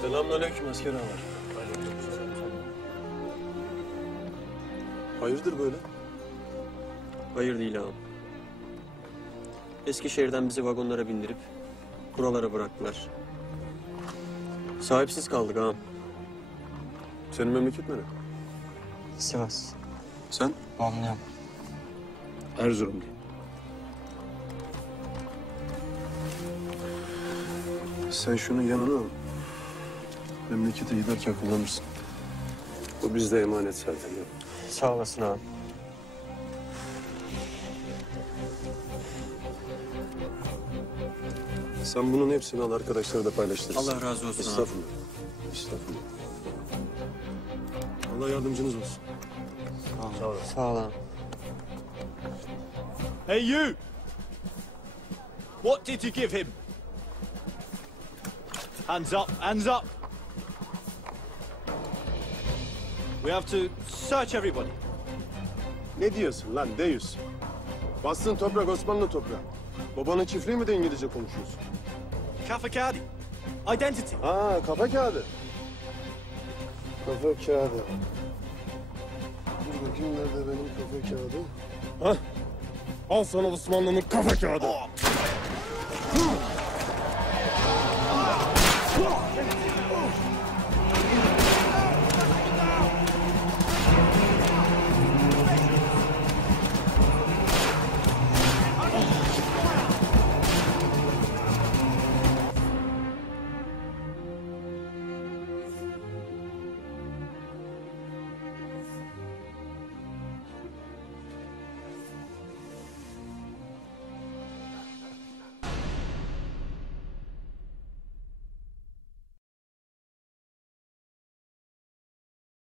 Selamünaleyküm asker ağalar. Hayırdır böyle? Hayır değil ağam. Eskişehir'den bizi vagonlara bindirip buralara bıraktılar. Sahipsiz kaldık ağam. Senin memleket nere? Sivas. Sen? Anlıyorum. Erzurum diye. Sen şunu yanına al. Memlekete giderken kullanırsın. Bu bizde emanet zaten. Sağ olasın ağam. Sen bunun hepsini al arkadaşlara da paylaştırırsın. Allah razı olsun ağam. Estağfurullah. Estağfurullah. Allah yardımcınız olsun. Sağ ol ağam. Hey, you! What did you give him? Hands up, hands up! We have to search everybody. Ne diyorsun lan Deus? Bastın toprak Osmanlı toprağı. Babanın çiftliği mi de İngilizce konuşuyorsun? Kafa kağıdı. Identity. Ha kafa kağıdı. Kafa kağıdı. Dur bakayım nerede benim kafa kağıdı? Ha? Al sana Osmanlı'nın kafa kağıdı. Oh.